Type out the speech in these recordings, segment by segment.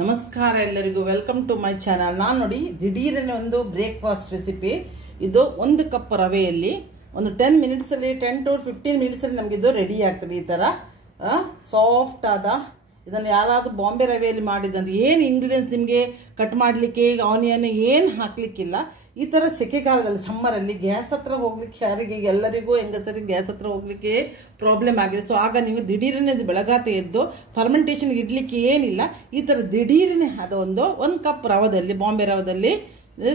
ನಮಸ್ಕಾರ ಎಲ್ಲರಿಗೂ welcome to my channel. ನಾನು ನೋಡಿ ದಿಢೀರನೆ ಒಂದು ಬ್ರೇಕ್ಫಾಸ್ಟ್ ರೆಸಿಪಿ. ಇದು 1 ಕಪ್ ರವೆಯಲ್ಲಿ ಒಂದು 10 ಮಿನಿಟ್ಸಲ್ಲಿ 10 to 15 ಮಿನಿಟ್ಸಲ್ಲಿ ನಮಗೆ ಇದು ರೆಡಿ ಆಗ್ತದೆ. ಈ ಥರ ಸಾಫ್ಟ್ ಆದ ಇದನ್ನು ಯಾರಾದರೂ ಬಾಂಬೆ ರವೆಯಲ್ಲಿ ಮಾಡಿದಂತ ಏನು ಇಂಗ್ರೀಡಿಯೆಂಟ್ಸ್ ನಿಮಗೆ ಕಟ್ ಮಾಡಲಿಕ್ಕೆ ಆನಿಯನ್ ಏನು ಹಾಕಲಿಕ್ಕಿಲ್ಲ. ಈ ಥರ ಸೆಕೆಗಾಲದಲ್ಲಿ ಸಮ್ಮರಲ್ಲಿ ಗ್ಯಾಸ್ ಹತ್ರ ಹೋಗ್ಲಿಕ್ಕೆ ಯಾರಿಗೆ ಎಲ್ಲರಿಗೂ ಹೆಂಗಸರಿಗೆ ಗ್ಯಾಸ್ ಹತ್ರ ಹೋಗ್ಲಿಕ್ಕೆ ಪ್ರಾಬ್ಲಮ್ ಆಗಿದೆ. ಸೊ ಆಗ ನೀವು ದಿಢೀರನೆ ಬೆಳಗಾತೆ ಎದ್ದು ಫರ್ಮೆಂಟೇಷನ್ಗೆ ಇಡಲಿಕ್ಕೆ ಏನಿಲ್ಲ, ಈ ಥರ ದಿಢೀರನೆ ಅದೊಂದು 1 ಕಪ್ ರವದಲ್ಲಿ ಬಾಂಬೆ ರವದಲ್ಲಿ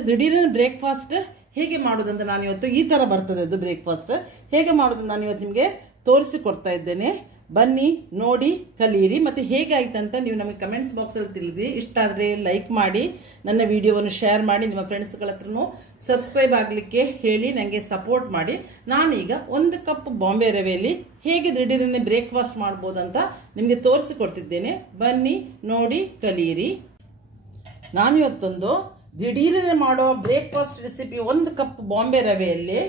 ದಿಢೀರನೆ ಬ್ರೇಕ್ಫಾಸ್ಟ್ ಹೇಗೆ ಮಾಡೋದಂತ ನಾನು ಇವತ್ತು ಈ ಥರ ಬರ್ತದೆ. ಅದು ಬ್ರೇಕ್ಫಾಸ್ಟ್ ಹೇಗೆ ಮಾಡೋದು ನಾನು ಇವತ್ತು ನಿಮಗೆ ತೋರಿಸಿಕೊಡ್ತಾ ಇದ್ದೇನೆ. ಬನ್ನಿ ನೋಡಿ ಕಲಿಯಿರಿ. ಮತ್ತು ಹೇಗಾಯ್ತಂತ ನೀವು ನಮಗೆ ಕಮೆಂಟ್ಸ್ ಬಾಕ್ಸಲ್ಲಿ ತಿಳಿದಿ. ಇಷ್ಟ ಆದರೆ ಲೈಕ್ ಮಾಡಿ, ನನ್ನ ವಿಡಿಯೋವನ್ನು ಶೇರ್ ಮಾಡಿ, ನಿಮ್ಮ ಫ್ರೆಂಡ್ಸ್ಗಳ ಹತ್ರನೂ ಸಬ್ಸ್ಕ್ರೈಬ್ ಆಗಲಿಕ್ಕೆ ಹೇಳಿ ನನಗೆ ಸಪೋರ್ಟ್ ಮಾಡಿ. ನಾನೀಗ 1 ಕಪ್ ಬಾಂಬೆ ರವೆಯಲ್ಲಿ ಹೇಗೆ ದಿಢೀರನೆ ಬ್ರೇಕ್ಫಾಸ್ಟ್ ಮಾಡ್ಬೋದಂತ ನಿಮಗೆ ತೋರಿಸಿಕೊಡ್ತಿದ್ದೇನೆ. ಬನ್ನಿ ನೋಡಿ ಕಲಿಯಿರಿ. ನಾನಿವತ್ತೊಂದು ದಿಢೀರನೆ ಮಾಡೋ ಬ್ರೇಕ್ಫಾಸ್ಟ್ ರೆಸಿಪಿ 1 ಕಪ್ ಬಾಂಬೆ ರವೆಯಲ್ಲಿ,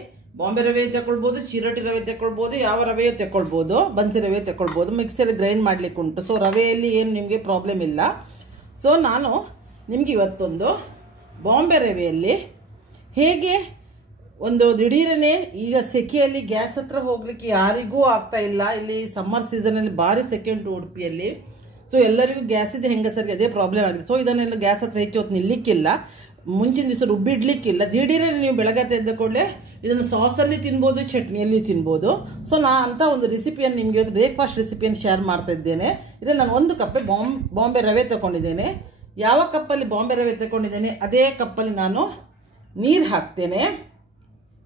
ಬಾಂಬೆ ರವೆ ತಗೊಳ್ಬೋದು, ಚಿರೋಟಿ ರವೆ ತಗೊಳ್ಬೋದು, ಯಾವ ರವೆ ತಗೊಳ್ಬೋದು, ಬನ್ಸಿ ರವೆ ತಗೊಳ್ಬೋದು, ಮಿಕ್ಸಲ್ಲಿ ಗ್ರೈಂಡ್ ಮಾಡಲಿಕ್ಕೆ ಉಂಟು. ಸೊ ರವೆಯಲ್ಲಿ ಏನು ನಿಮಗೆ ಪ್ರಾಬ್ಲಮ್ ಇಲ್ಲ. ಸೊ ನಾನು ನಿಮಗೆ ಇವತ್ತೊಂದು ಬಾಂಬೆ ರವೆಯಲ್ಲಿ ಹೇಗೆ ಒಂದು ದಿಢೀರನೆ, ಈಗ ಸೆಕೆಯಲ್ಲಿ ಗ್ಯಾಸ್ ಹತ್ರ ಹೋಗ್ಲಿಕ್ಕೆ ಯಾರಿಗೂ ಆಗ್ತಾ ಇಲ್ಲ. ಇಲ್ಲಿ ಸಮ್ಮರ್ ಸೀಸನಲ್ಲಿ ಭಾರಿ ಸೆಕೆ ಉಂಟು ಉಡುಪಿಯಲ್ಲಿ. ಸೊ ಎಲ್ಲರಿಗೂ ಗ್ಯಾಸ್ ಇದೆ, ಹೆಂಗಸರಿಗೆ ಅದೇ ಪ್ರಾಬ್ಲಮ್ ಆಗಿದೆ. ಸೊ ಇದನ್ನೆಲ್ಲ ಗ್ಯಾಸ್ ಹತ್ರ ಹೆಚ್ಚು ಹೊತ್ತು ನಿಲ್ಲಿಕ್ಕಿಲ್ಲ, ಮುಂಚಿನ ದಿವಸ ರುಬ್ಬಿಡ್ಲಿಕ್ಕಿಲ್ಲ. ದಿಢೀರನೆ ನೀವು ಬೆಳಗ್ಗೆ ಎದ್ದ ಕೂಡಲೇ ಇದನ್ನು ಸಾಸಲ್ಲಿ ತಿನ್ಬೋದು, ಚಟ್ನಿಯಲ್ಲಿ ತಿನ್ಬೋದು. ಸೊ ಅಂತ ಒಂದು ರೆಸಿಪಿಯನ್ನು ನಿಮಗೆ ಇವತ್ತು ಬ್ರೇಕ್ಫಾಸ್ಟ್ ರೆಸಿಪಿಯನ್ನು ಶೇರ್ ಮಾಡ್ತಾ ಇದ್ದೇನೆ. ಇದರಲ್ಲಿ ನಾನು 1 ಕಪ್ ಬಾಂಬೆ ರವೆ ತಗೊಂಡಿದ್ದೇನೆ. ಯಾವ ಕಪ್ಪಲ್ಲಿ ಬಾಂಬೆ ರವೆ ತಗೊಂಡಿದ್ದೇನೆ ಅದೇ ಕಪ್ಪಲ್ಲಿ ನಾನು ನೀರು ಹಾಕ್ತೇನೆ.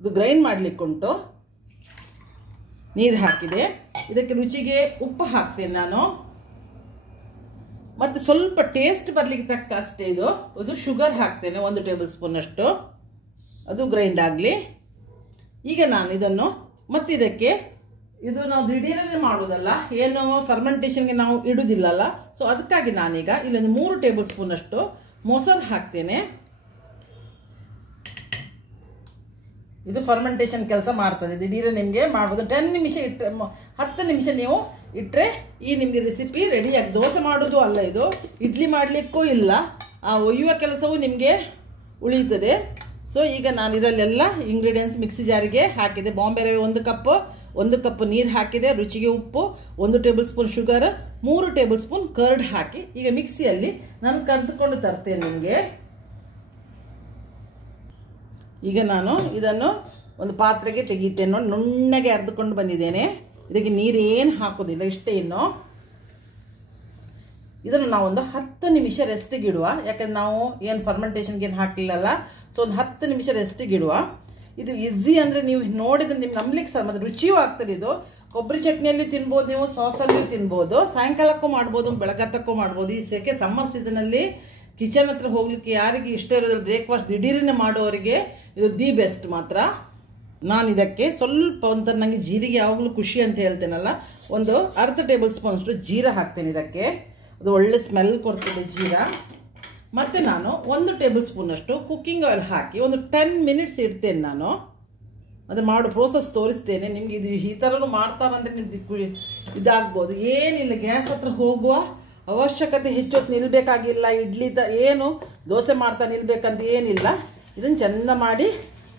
ಇದು ಗ್ರೈಂಡ್ ಮಾಡಲಿಕ್ಕುಂಟು. ನೀರು ಹಾಕಿದೆ. ಇದಕ್ಕೆ ರುಚಿಗೆ ಉಪ್ಪು ಹಾಕ್ತೇನೆ ನಾನು, ಮತ್ತು ಸ್ವಲ್ಪ ಟೇಸ್ಟ್ ಬರಲಿಕ್ಕೆ ತಕ್ಕ ಅಷ್ಟೇ ಇದು ಶುಗರ್ ಹಾಕ್ತೇನೆ, 1 ಟೇಬಲ್ ಸ್ಪೂನ್ ಅಷ್ಟು. ಅದು ಗ್ರೈಂಡ್ ಆಗಲಿ. ಈಗ ನಾನು ಇದನ್ನು ಮತ್ತೆ ಇದಕ್ಕೆ, ಇದು ನಾವು ದಿಢೀರನೆ ಮಾಡೋದಲ್ಲ, ಏನು ಫರ್ಮೆಂಟೇಷನ್ಗೆ ನಾವು ಇಡುವುದಿಲ್ಲಲ್ಲ. ಸೊ ಅದಕ್ಕಾಗಿ ನಾನೀಗ ಇಲ್ಲೊಂದು 3 ಟೇಬಲ್ ಸ್ಪೂನ್ ಅಷ್ಟು ಮೊಸರು ಹಾಕ್ತೇನೆ. ಇದು ಫರ್ಮೆಂಟೇಷನ್ ಕೆಲಸ ಮಾಡ್ತದೆ. ದಿಢೀರನೆ ನಿಮಗೆ ಮಾಡ್ಬೋದು. 10 ನಿಮಿಷ ಇಟ್ಟರೆ, 10 ನಿಮಿಷ ನೀವು ಇಟ್ಟರೆ ಈ ನಿಮಗೆ ರೆಸಿಪಿ ರೆಡಿಯಾಗಿ. ದೋಸೆ ಮಾಡೋದು ಅಲ್ಲ ಇದು, ಇಡ್ಲಿ ಮಾಡಲಿಕ್ಕೂ ಇಲ್ಲ, ಆ ಒಯ್ಯುವ ಕೆಲಸವೂ ನಿಮಗೆ ಉಳಿಯುತ್ತದೆ. ಸೊ ಈಗ ನಾನು ಇದರಲ್ಲೆಲ್ಲ ಇಂಗ್ರೀಡಿಯೆಂಟ್ಸ್ ಮಿಕ್ಸಿ ಜಾರಿಗೆ ಹಾಕಿದೆ. ಬಾಂಬೆ ರವೆ 1 ಕಪ್ ನೀರು ಹಾಕಿದೆ, ರುಚಿಗೆ ಉಪ್ಪು, 1 tablespoon sugar, 3 tablespoon curd ಹಾಕಿ ಈಗ ಮಿಕ್ಸಿಯಲ್ಲಿ ನಾನು ಕರೆದುಕೊಂಡು ತರ್ತೇನೆ ನಿಮಗೆ. ಈಗ ನಾನು ಇದನ್ನು ಒಂದು ಪಾತ್ರೆಗೆ ತೆಗಿತೇನೆ. ನೋಡಿ ನುಣ್ಣಗೆ ಅರ್ದುಕೊಂಡು ಬಂದಿದ್ದೇನೆ. ಇದಕ್ಕೆ ನೀರೇನು ಹಾಕೋದಿಲ್ಲ, ಇಷ್ಟೇ. ಇನ್ನು ಇದನ್ನು ನಾವೊಂದು 10 ನಿಮಿಷ ರೆಸ್ಟಿಗೆ ಇಡುವ. ಯಾಕಂದ್ರೆ ನಾವು ಏನು ಫರ್ಮೆಂಟೇಷನ್ಗೆ ಏನು ಹಾಕಲಿಲ್ಲಲ್ಲ. ಸೊ ಒಂದು 10 ನಿಮಿಷ ರೆಸ್ಟಿಗೆ ಇಡುವ. ಇದು ಈಸಿ ಅಂದರೆ ನೀವು ನೋಡಿದ್ರೆ ನಿಮ್ಗೆ ನಂಬಲಿಕ್ಕೆ ಸಹ, ಮತ್ತು ರುಚಿಯೂ ಆಗ್ತದೆ. ಇದು ಕೊಬ್ಬರಿ ಚಟ್ನಿಯಲ್ಲಿ ತಿನ್ಬೋದು, ನೀವು ಸಾಸಲ್ಲಿ ತಿನ್ಬೋದು, ಸಾಯಂಕಾಲಕ್ಕೂ ಮಾಡ್ಬೋದು, ಬೆಳಗತ್ತಕ್ಕೂ ಮಾಡ್ಬೋದು. ಈ ಸೆಕೆ ಸಮ್ಮರ್ ಸೀಸನಲ್ಲಿ ಕಿಚನ್ ಹತ್ರ ಹೋಗ್ಲಿಕ್ಕೆ ಯಾರಿಗೆ ಇಷ್ಟ ಇರೋದ್ರಲ್ಲಿ ಬ್ರೇಕ್ಫಾಸ್ಟ್ ದಿಢೀರನೆ ಮಾಡೋರಿಗೆ ಇದು ದಿ ಬೆಸ್ಟ್ ಮಾತ್ರ. ನಾನು ಇದಕ್ಕೆ ಸ್ವಲ್ಪ ಒಂಥರ, ನನಗೆ ಜೀರಿಗೆ ಯಾವಾಗಲೂ ಖುಷಿ ಅಂತ ಹೇಳ್ತೇನಲ್ಲ, ಒಂದು ಅರ್ಧ ಟೇಬಲ್ ಸ್ಪೂನ್ ಅಷ್ಟು ಜೀರ ಹಾಕ್ತೇನೆ ಇದಕ್ಕೆ. ಅದು ಒಳ್ಳೆ ಸ್ಮೆಲ್ ಕೊಡ್ತದೆ ಜೀರ. ಮತ್ತು ನಾನು 1 ಟೇಬಲ್ ಸ್ಪೂನ್ ಅಷ್ಟು ಕುಕ್ಕಿಂಗ್ ಆಯಿಲ್ ಹಾಕಿ ಒಂದು 10 ಮಿನಿಟ್ಸ್ ಇಡ್ತೇನೆ. ನಾನು ಅದು ಮಾಡೋ ಪ್ರೋಸೆಸ್ ತೋರಿಸ್ತೇನೆ ನಿಮಗೆ. ಇದು ಈ ಥರನೂ ಮಾಡ್ತಾರಂದರೆ ನಿಮ್ಗೆ ಇದಾಗ್ಬೋದು. ಏನಿಲ್ಲ, ಗ್ಯಾಸ್ ಹತ್ರ ಹೋಗುವ ಅವಶ್ಯಕತೆ ಹೆಚ್ಚೊತ್ತು ನಿಲ್ಲಬೇಕಾಗಿಲ್ಲ. ಇಡ್ಲಿ ಏನು ದೋಸೆ ಮಾಡ್ತಾ ನಿಲ್ಬೇಕಂತ ಏನಿಲ್ಲ. ಇದನ್ನು ಚೆಂದ ಮಾಡಿ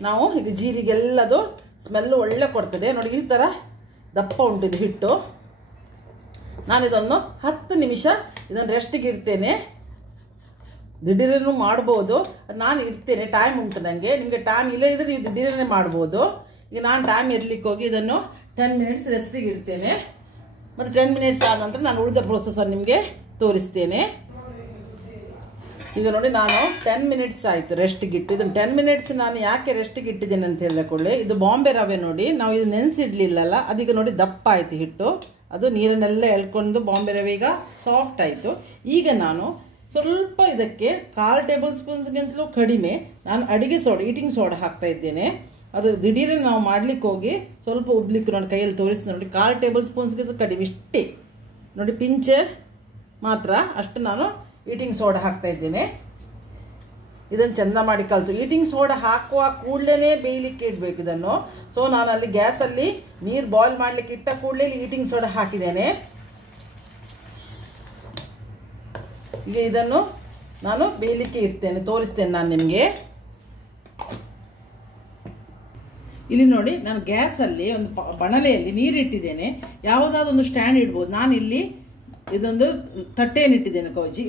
ನಾವು ಈಗ ಜೀರಿಗೆಲ್ಲದು ಸ್ಮೆಲ್ಲು ಒಳ್ಳೆ ಕೊಡ್ತದೆ. ನೋಡಿ ಈ ಥರ ದಪ್ಪ ಉಂಟಿದ್ದು ಹಿಟ್ಟು. ನಾನಿದನ್ನು 10 ನಿಮಿಷ ಇದನ್ನು ರೆಸ್ಟಿಗೆ ಇಡ್ತೇನೆ. ದಿಢೀರನೂ ಮಾಡ್ಬೋದು, ನಾನು ಇಡ್ತೇನೆ. ಟೈಮ್ ಉಂಟು ನನಗೆ. ನಿಮಗೆ ಟೈಮ್ ಇಲ್ಲ ಇದ್ದರೆ ನೀವು ದಿಢೀರನೆ ಮಾಡ್ಬೋದು. ಈಗ ನಾನು ಟೈಮ್ ಇರಲಿಕ್ಕೆ ಹೋಗಿ ಇದನ್ನು 10 ಮಿನಿಟ್ಸ್ ರೆಸ್ಟಿಗೆ ಇಡ್ತೇನೆ. ಮತ್ತು 10 ಮಿನಿಟ್ಸ್ ಆದ ನಂತರ ನಾನು ಉಳಿದ ಪ್ರೋಸೆಸನ್ನು ನಿಮಗೆ ತೋರಿಸ್ತೇನೆ. ಈಗ ನೋಡಿ ನಾನು 10 ಮಿನಿಟ್ಸ್ ಆಯಿತು ರೆಸ್ಟಿಗೆ ಇಟ್ಟು. ಇದನ್ನು 10 ಮಿನಿಟ್ಸ್ ನಾನು ಯಾಕೆ ರೆಸ್ಟಿಗೆ ಇಟ್ಟಿದ್ದೇನೆ ಅಂತ ಹೇಳಿಕೊಳ್ಳಿ, ಇದು ಬಾಂಬೆ ರವೆ ನೋಡಿ, ನಾವು ಇದು ನೆನೆಸಿಡ್ಲಿಲ್ಲಲ್ಲ, ಅದೀಗ ನೋಡಿ ದಪ್ಪ ಆಯಿತು ಹಿಟ್ಟು. ಅದು ನೀರನ್ನೆಲ್ಲ ಎಳ್ಕೊಂಡು ಬಾಂಬೆ ರವೆ ಈಗ ಸಾಫ್ಟ್ ಆಯಿತು. ಈಗ ನಾನು ಸ್ವಲ್ಪ ಇದಕ್ಕೆ 1/4 ಟೇಬಲ್ ಸ್ಪೂನ್ಸ್ಗಿಂತಲೂ ಕಡಿಮೆ ನಾನು ಅಡಿಗೆ ಸೋಡಾ, ಈಟಿಂಗ್ ಸೋಡಾ ಹಾಕ್ತಾ ಇದ್ದೇನೆ. ಅದು ದಿಢೀರನೆ ನಾವು ಮಾಡ್ಲಿಕ್ಕೆ ಹೋಗಿ ಸ್ವಲ್ಪ ಉಬ್ಲಿಕ್ಕೆ ನೋಡಿ ಕೈಯಲ್ಲಿ ತೋರಿಸ್ತೀನಿ ನೋಡಿ. 1/4 ಟೇಬಲ್ ಸ್ಪೂನ್ಸ್ಗಿಂತ ಕಡಿಮೆ, ಇಷ್ಟೇ ನೋಡಿ, ಪಿಂಚ್ ಮಾತ್ರ ಅಷ್ಟು ನಾನು ಈಟಿಂಗ್ ಸೋಡಾ ಹಾಕ್ತಾ ಇದ್ದೇನೆ. ಇದನ್ನು ಚೆಂದ ಮಾಡಿ ಕಲಸು. ಈಟಿಂಗ್ ಸೋಡಾ ಹಾಕುವ ಕೂಡಲೇ ಬೇಯಲಿಕ್ಕೆ ಇಡಬೇಕು ಇದನ್ನು. ಸೊ ನಾನು ಅಲ್ಲಿ ಗ್ಯಾಸಲ್ಲಿ ನೀರು ಬಾಯ್ಲ್ ಮಾಡಲಿಕ್ಕೆ ಇಟ್ಟ ಕೂಡಲೇ ಈಟಿಂಗ್ ಸೋಡಾ ಹಾಕಿದ್ದೇನೆ. ಈಗ ಇದನ್ನು ನಾನು ಬೇಯಲಿಕ್ಕೆ ಇಡ್ತೇನೆ, ತೋರಿಸ್ತೇನೆ ನಾನು ನಿಮಗೆ. ಇಲ್ಲಿ ನೋಡಿ, ನಾನು ಗ್ಯಾಸಲ್ಲಿ ಒಂದು ಬಣಲೆಯಲ್ಲಿ ನೀರಿಟ್ಟಿದ್ದೇನೆ. ಯಾವುದಾದ್ರು ಒಂದು ಸ್ಟ್ಯಾಂಡ್ ಇಡ್ಬೋದು. ನಾನಿಲ್ಲಿ ಇದೊಂದು ತಟ್ಟೆಯನ್ನು ಇಟ್ಟಿದ್ದೇನೆ ಕೌಜಿ.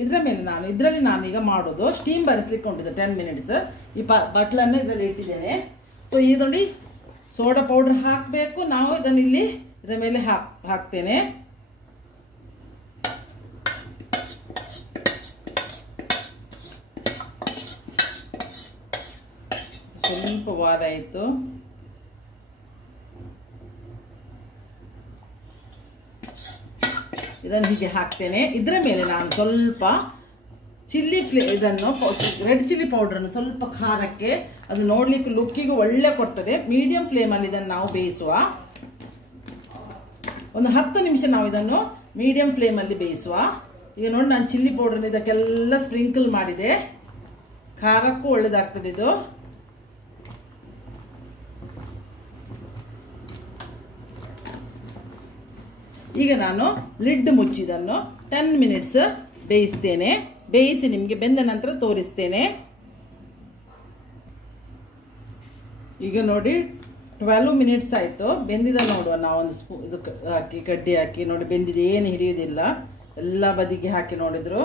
ಇದರಲ್ಲಿ ನಾನೀಗ ಮಾಡೋದು ಸ್ಟೀಮ್ ಬರಿಸ್ಲಿಕ್ಕೆ ಉಂಟಿದೆ 10 ಮಿನಿಟ್ಸ್. ಈ ಬಟ್ಲನ್ನು ಇದರಲ್ಲಿ ಇಟ್ಟಿದ್ದೇನೆ. ಸೊ ಇದು ನೋಡಿ, ಸೋಡಾ ಪೌಡರ್ ಹಾಕಬೇಕು. ನಾವು ಇದನ್ನು ಇಲ್ಲಿ ಇದರ ಮೇಲೆ ಹಾಕ್ತೇನೆ. ಸ್ವಲ್ಪ ವಾರ ಆಯಿತು. ಇದನ್ನು ಹೀಗೆ ಹಾಕ್ತೇನೆ. ಇದರ ಮೇಲೆ ನಾನು ಸ್ವಲ್ಪ ಇದನ್ನು ರೆಡ್ ಚಿಲ್ಲಿ ಪೌಡರನ್ನು ಸ್ವಲ್ಪ ಖಾರಕ್ಕೆ, ಅದು ನೋಡ್ಲಿಕ್ಕೆ ಲುಕ್ಕಿಗೆ ಒಳ್ಳೆ ಕೊಡ್ತದೆ. ಮೀಡಿಯಂ ಫ್ಲೇಮಲ್ಲಿ ಇದನ್ನು ನಾವು ಬೇಯಿಸುವ. ಒಂದು 10 ನಿಮಿಷ ನಾವು ಇದನ್ನು ಮೀಡಿಯಂ ಫ್ಲೇಮಲ್ಲಿ ಬೇಯಿಸುವ. ಈಗ ನೋಡಿ, ನಾನು ಚಿಲ್ಲಿ ಪೌಡರ್ ಇದಕ್ಕೆಲ್ಲ ಸ್ಪ್ರಿಂಕಲ್ ಮಾಡಿದೆ. ಖಾರಕ್ಕೂ ಒಳ್ಳೇದಾಗ್ತದೆ ಇದು. ಈಗ ನಾನು ಲಿಡ್ ಮುಚ್ಚಿದನ್ನು 10 ಮಿನಿಟ್ಸ್ ಬೇಯಿಸ್ತೇನೆ. ಬೇಯಿಸಿ ನಿಮಗೆ ಬೆಂದ ನಂತರ ತೋರಿಸ್ತೇನೆ. ಈಗ ನೋಡಿ 12 ಮಿನಿಟ್ಸ್ ಆಯಿತು. ಬೆಂದಿದ ನೋಡುವ. ನಾವು ಒಂದು ಇದಕ್ಕೆ ಹಾಕಿ ಕಡ್ಡಿ ಹಾಕಿ ನೋಡಿ ಬೆಂದಿದೆ. ಏನು ಹಿಡಿಯೋದಿಲ್ಲ. ಎಲ್ಲ ಬದಿಗೆ ಹಾಕಿ ನೋಡಿದ್ರು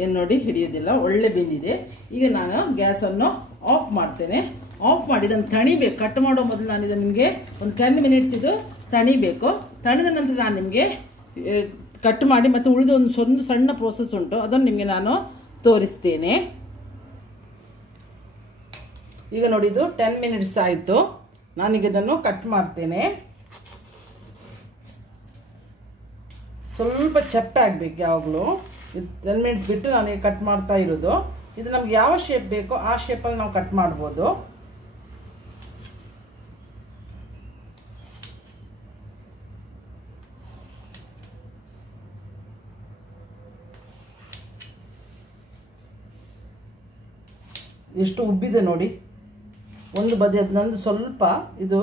ಏನು ನೋಡಿ ಹಿಡಿಯೋದಿಲ್ಲ. ಒಳ್ಳೆ ಬೆಂದಿದೆ. ಈಗ ನಾನು ಗ್ಯಾಸನ್ನು ಆಫ್ ಮಾಡ್ತೇನೆ. ಆಫ್ ಮಾಡಿ ಇದನ್ನು ತಣಿಬೇಕು. ಕಟ್ ಮಾಡೋ ಮೊದಲು ನಾನು ಇದನ್ನು ನಿಮಗೆ ಒಂದು 10 ಮಿನಿಟ್ಸ್ ಇದು ತಣಿಬೇಕು. ತಣಿದ ನಂತರ ನಾನು ನಿಮಗೆ ಕಟ್ ಮಾಡಿ ಮತ್ತು ಉಳಿದ ಒಂದು ಸಣ್ಣ ಪ್ರೋಸೆಸ್ ಉಂಟು, ಅದನ್ನು ನಿಮಗೆ ನಾನು ತೋರಿಸ್ತೇನೆ. ಈಗ ನೋಡಿ, ಇದು 10 ಮಿನಿಟ್ಸ್ ಆಯಿತು. ನಾನೀಗ ಇದನ್ನು ಕಟ್ ಮಾಡ್ತೇನೆ. ಸ್ವಲ್ಪ ಚಪ್ಪೆ ಆಗಬೇಕು ಯಾವಾಗಲೂ. 10 ಮಿನಿಟ್ಸ್ ಬಿಟ್ಟು ನಾನೀಗ ಕಟ್ ಮಾಡ್ತಾ ಇರೋದು. ಇದು ನಮ್ಗೆ ಯಾವ ಶೇಪ್ ಬೇಕೋ ಆ ಶೇಪಲ್ಲಿ ನಾವು ಕಟ್ ಮಾಡ್ಬೋದು. ಎಷ್ಟು ಉಬ್ಬಿದೆ ನೋಡಿ. ಒಂದು ಬದಿ ಅದು ನಂದು ಸ್ವಲ್ಪ ಇದು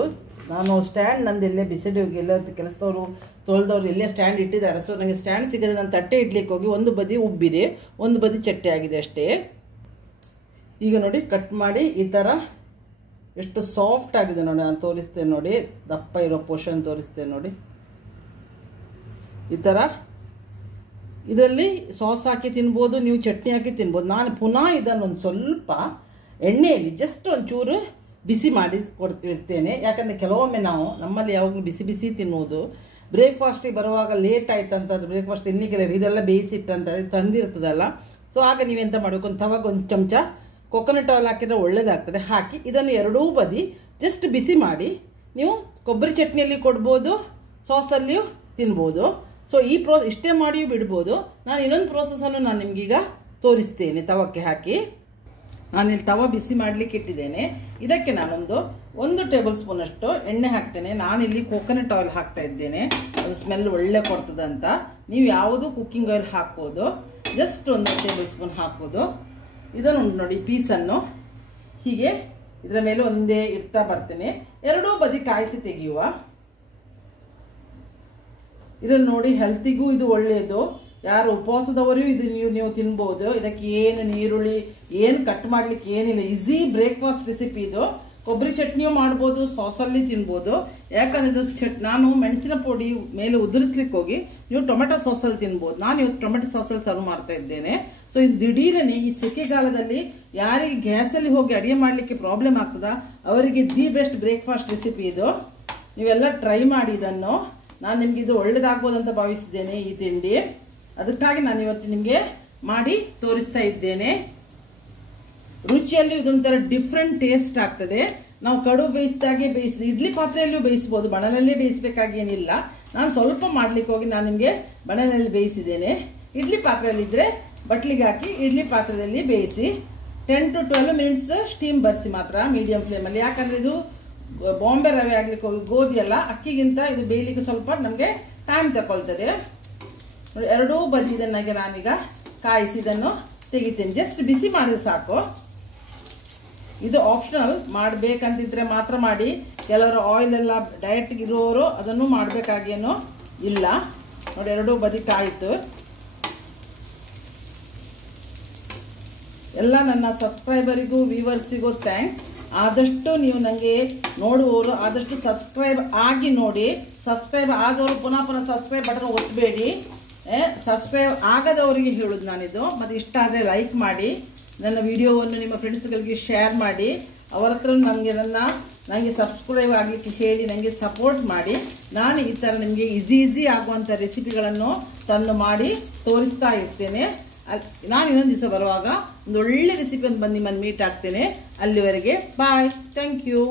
ನಾನು ಸ್ಟ್ಯಾಂಡ್ ನಂದು ಎಲ್ಲೇ ಬಿಸಿಡಿ ಹೋಗಿ ಎಲ್ಲ ಕೆಲಸದವರು ತೊಳೆದವ್ರು ಎಲ್ಲೇ ಸ್ಟ್ಯಾಂಡ್ ಇಟ್ಟಿದ್ದಾರೆ. ಸೊ ನನಗೆ ಸ್ಟ್ಯಾಂಡ್ ಸಿಗದೆ ನಾನು ತಟ್ಟೆ ಇಡ್ಲಿಕ್ಕೆ ಹೋಗಿ ಒಂದು ಬದಿ ಉಬ್ಬಿದೆ, ಒಂದು ಬದಿ ಚಟ್ಟೆ ಆಗಿದೆ ಅಷ್ಟೇ. ಈಗ ನೋಡಿ, ಕಟ್ ಮಾಡಿ ಈ ಥರ ಎಷ್ಟು ಸಾಫ್ಟ್ ಆಗಿದೆ ನೋಡಿ. ನಾನು ತೋರಿಸ್ತೇನೆ ನೋಡಿ, ದಪ್ಪ ಇರೋ ಪೋರ್ಷನ್ ತೋರಿಸ್ತೇನೆ ನೋಡಿ. ಈ ಥರ ಇದರಲ್ಲಿ ಸಾಸ್ ಹಾಕಿ ತಿನ್ಬೋದು, ನೀವು ಚಟ್ನಿ ಹಾಕಿ ತಿನ್ಬೋದು. ನಾನು ಪುನಃ ಇದನ್ನೊಂದು ಸ್ವಲ್ಪ ಎಣ್ಣೆಯಲ್ಲಿ ಜಸ್ಟ್ ಒಂಚೂರು ಬಿಸಿ ಮಾಡಿ ಇಡ್ತೇನೆ. ಯಾಕಂದರೆ ಕೆಲವೊಮ್ಮೆ ನಮ್ಮಲ್ಲಿ ಯಾವಾಗಲೂ ಬಿಸಿ ಬಿಸಿ ತಿನ್ನುವುದು. ಬ್ರೇಕ್ಫಾಸ್ಟಿಗೆ ಬರುವಾಗ ಲೇಟ್ ಆಯ್ತು ಅಂತಂದ್ರೆ ಬ್ರೇಕ್ಫಾಸ್ಟ್ ತಿನ್ನಲಿಕ್ಕೆ ಇದೆಲ್ಲ ಬೇಯಿಸಿಟ್ಟಂತ ತಂದಿರ್ತದಲ್ಲ. ಸೊ ಆಗ ನೀವೆಂತ ಮಾಡಬೇಕು, ಒಂದು ತವಾಗ ಒಂದು ಚಮಚ ಕೊಕೊನಟ್ ಆಯಿಲ್ ಹಾಕಿದರೆ ಒಳ್ಳೆಯದಾಗ್ತದೆ. ಹಾಕಿ ಇದನ್ನು ಎರಡೂ ಬದಿ ಜಸ್ಟ್ ಬಿಸಿ ಮಾಡಿ ನೀವು ಕೊಬ್ಬರಿ ಚಟ್ನಿಯಲ್ಲಿ ಕೊಡ್ಬೋದು, ಸಾಸಲ್ಲಿಯೂ ತಿನ್ಬೋದು. ಸೊ ಈ ಇಷ್ಟೇ ಮಾಡಿಯೂ ಬಿಡ್ಬೋದು. ನಾನು ಇನ್ನೊಂದು ಪ್ರೋಸೆಸನ್ನು ನಾನು ನಿಮಗೀಗ ತೋರಿಸ್ತೇನೆ. ತವಕ್ಕೆ ಹಾಕಿ ನಾನಿಲ್ಲಿ ತವ ಬಿಸಿ ಮಾಡಲಿಕ್ಕೆ ಇಟ್ಟಿದ್ದೇನೆ. ಇದಕ್ಕೆ ನಾನೊಂದು 1 ಟೇಬಲ್ ಸ್ಪೂನ್ ಅಷ್ಟು ಎಣ್ಣೆ ಹಾಕ್ತೇನೆ. ನಾನಿಲ್ಲಿ ಕೋಕೋನಟ್ ಆಯಿಲ್ ಹಾಕ್ತಾ ಇದ್ದೇನೆ, ಅದು ಸ್ಮೆಲ್ ಒಳ್ಳೆ ಕೊಡ್ತದಂತ. ನೀವು ಯಾವುದು ಕುಕ್ಕಿಂಗ್ ಆಯಿಲ್ ಹಾಕ್ಬೋದು. ಜಸ್ಟ್ 1 ಟೇಬಲ್ ಸ್ಪೂನ್ ಹಾಕೋದು. ಇದನ್ನು ನೋಡಿ, ಪೀಸನ್ನು ಹೀಗೆ ಇದರ ಮೇಲೆ ಒಂದೇ ಇಡ್ತಾ ಬರ್ತೇನೆ. ಎರಡೂ ಬದಿ ಕಾಯಿಸಿ ತೆಗೆಯುವ. ಇದನ್ನು ನೋಡಿ, ಹೆಲ್ತಿಗೂ ಇದು ಒಳ್ಳೆಯದು. ಯಾರು ಉಪವಾಸದವರು ಇದು ನೀವು ತಿನ್ಬೋದು. ಇದಕ್ಕೆ ಏನು ನೀರುಳ್ಳಿ ಏನು ಕಟ್ ಮಾಡ್ಲಿಕ್ಕೆ ಏನಿಲ್ಲ. ಈಸಿ ಬ್ರೇಕ್ಫಾಸ್ಟ್ ರೆಸಿಪಿ ಇದು. ಕೊಬ್ಬರಿ ಚಟ್ನಿಯೂ ಮಾಡ್ಬೋದು, ಸಾಸಲ್ಲಿ ತಿನ್ಬೋದು. ಯಾಕಂದ್ರೆ ಇದು ನಾನು ಮೆಣಸಿನ ಪುಡಿ ಮೇಲೆ ಉದುರಿಸ್ಲಿಕ್ಕೆ ಹೋಗಿ ನೀವು ಟೊಮೆಟೊ ಸಾಸಲ್ಲಿ ತಿನ್ಬೋದು. ನಾನು ಇವತ್ತು ಟೊಮೆಟೊ ಸಾಸಲ್ಲಿ ಸರ್ವ್ ಮಾಡ್ತಾ ಇದ್ದೇನೆ. ಸೊ ಇದು ದಿಢೀರನೆ ಈ ಸೆಕೆಗಾಲದಲ್ಲಿ ಯಾರಿಗೆ ಗ್ಯಾಸಲ್ಲಿ ಹೋಗಿ ಅಡುಗೆ ಮಾಡಲಿಕ್ಕೆ ಪ್ರಾಬ್ಲಮ್ ಆಗ್ತದ ಅವರಿಗೆ ದಿ ಬೆಸ್ಟ್ ಬ್ರೇಕ್ಫಾಸ್ಟ್ ರೆಸಿಪಿ ಇದು. ನೀವೆಲ್ಲ ಟ್ರೈ ಮಾಡಿ ಇದನ್ನು. ನಾನು ನಿಮ್ಗೆ ಇದು ಒಳ್ಳೇದಾಗ್ಬೋದು ಅಂತ ಭಾವಿಸಿದ್ದೇನೆ ಈ ತಿಂಡಿ. ಅದಕ್ಕಾಗಿ ನಾನು ಇವತ್ತು ನಿಮಗೆ ಮಾಡಿ ತೋರಿಸ್ತಾ ಇದ್ದೇನೆ. ರುಚಿಯಲ್ಲಿ ಇದೊಂಥರ ಡಿಫ್ರೆಂಟ್ ಟೇಸ್ಟ್ ಆಗ್ತದೆ. ನಾವು ಕಡು ಬೇಯಿಸಿದಾಗೆ ಬೇಯಿಸಿದ ಇಡ್ಲಿ ಪಾತ್ರೆಯಲ್ಲೂ ಬೇಯಿಸ್ಬೋದು, ಬಣಲಲ್ಲೇ ಬೇಯಿಸ್ಬೇಕಾಗೇನಿಲ್ಲ. ನಾನು ಸ್ವಲ್ಪ ಮಾಡ್ಲಿಕ್ಕೆ ಹೋಗಿ ನಾನು ನಿಮಗೆ ಬಣಲಲ್ಲಿ ಬೇಯಿಸಿದ್ದೇನೆ. ಇಡ್ಲಿ ಪಾತ್ರೆಯಲ್ಲಿದ್ದರೆ ಬಟ್ಲಿಗೆ ಹಾಕಿ ಇಡ್ಲಿ ಪಾತ್ರದಲ್ಲಿ ಬೇಯಿಸಿ 10 to 12 ಮಿನಿಟ್ಸ್ ಸ್ಟೀಮ್ ಬರಿಸಿ ಮಾತ್ರ ಮೀಡಿಯಂ ಫ್ಲೇಮಲ್ಲಿ. ಯಾಕಂದರೆ ಇದು ಬಾಂಬೆ ರವೆ ಆಗ್ಲಿಕ್ಕೆ ಹೋಗಿ ಗೋಧಿ ಅಲ್ಲ, ಅಕ್ಕಿಗಿಂತ ಇದು ಬೇಯಲಿಕ್ಕೆ ಸ್ವಲ್ಪ ನಮಗೆ ಟೈಮ್ ತಗೊಳ್ತದೆ. ಎರಡೂ ಬದಿ ಇದನ್ನಾಗೆ ನಾನೀಗ ಕಾಯಿಸಿ ಇದನ್ನು ತೆಗಿತೇನೆ. ಜಸ್ಟ್ ಬಿಸಿ ಮಾಡಿದ್ರೆ ಸಾಕು. ಇದು ಆಪ್ಷನಲ್, ಮಾಡಬೇಕಂತಿದ್ರೆ ಮಾತ್ರ ಮಾಡಿ. ಕೆಲವರು ಆಯಿಲ್ ಎಲ್ಲ ಡಯಟ್ ಇರೋರು ಅದನ್ನು ಮಾಡಬೇಕಾಗೇನೋ ಇಲ್ಲ. ನೋಡಿ, ಎರಡೂ ಬದಿ ಕಾಯಿತು. ಎಲ್ಲ ನನ್ನ ಸಬ್ಸ್ಕ್ರೈಬರಿಗೂ ವ್ಯೂವರ್ಸಿಗೂ ಥ್ಯಾಂಕ್ಸ್. ಆದಷ್ಟು ನೀವು ನನಗೆ ನೋಡುವವರು ಆದಷ್ಟು ಸಬ್ಸ್ಕ್ರೈಬ್ ಆಗಿ ನೋಡಿ. ಸಬ್ಸ್ಕ್ರೈಬ್ ಆದವರು ಪುನಃ ಸಬ್ಸ್ಕ್ರೈಬ್ ಬಟನ್ ಒತ್ತಬೇಡಿ. ಸಬ್ಸ್ಕ್ರೈಬ್ ಆಗದವರಿಗೆ ಹೇಳೋದು ನಾನಿದು. ಮತ್ತು ಇಷ್ಟ ಆದರೆ ಲೈಕ್ ಮಾಡಿ, ನನ್ನ ವಿಡಿಯೋವನ್ನು ನಿಮ್ಮ ಫ್ರೆಂಡ್ಸ್ಗಳಿಗೆ ಶೇರ್ ಮಾಡಿ, ಅವರ ಹತ್ರ ನನಗೆ ಸಬ್ಸ್ಕ್ರೈಬ್ ಆಗಲಿಕ್ಕೆ ಹೇಳಿ ನನಗೆ ಸಪೋರ್ಟ್ ಮಾಡಿ. ನಾನು ಈ ಥರ ನಿಮಗೆ ಈಸಿ ಆಗುವಂಥ ರೆಸಿಪಿಗಳನ್ನು ತಂದು ಮಾಡಿ ತೋರಿಸ್ತಾ ಇರ್ತೇನೆ. ನಾನು ಇನ್ನೊಂದು ದಿವಸ ಬರುವಾಗ ಒಂದು ಒಳ್ಳೆ ರೆಸಿಪಿ ಒಂದು ಬಂದು ನಿಮ್ಮನ್ನು ಮೀಟ್ ಆಗ್ತೇನೆ. ಅಲ್ಲಿವರೆಗೆ ಬಾಯ್. Thank you.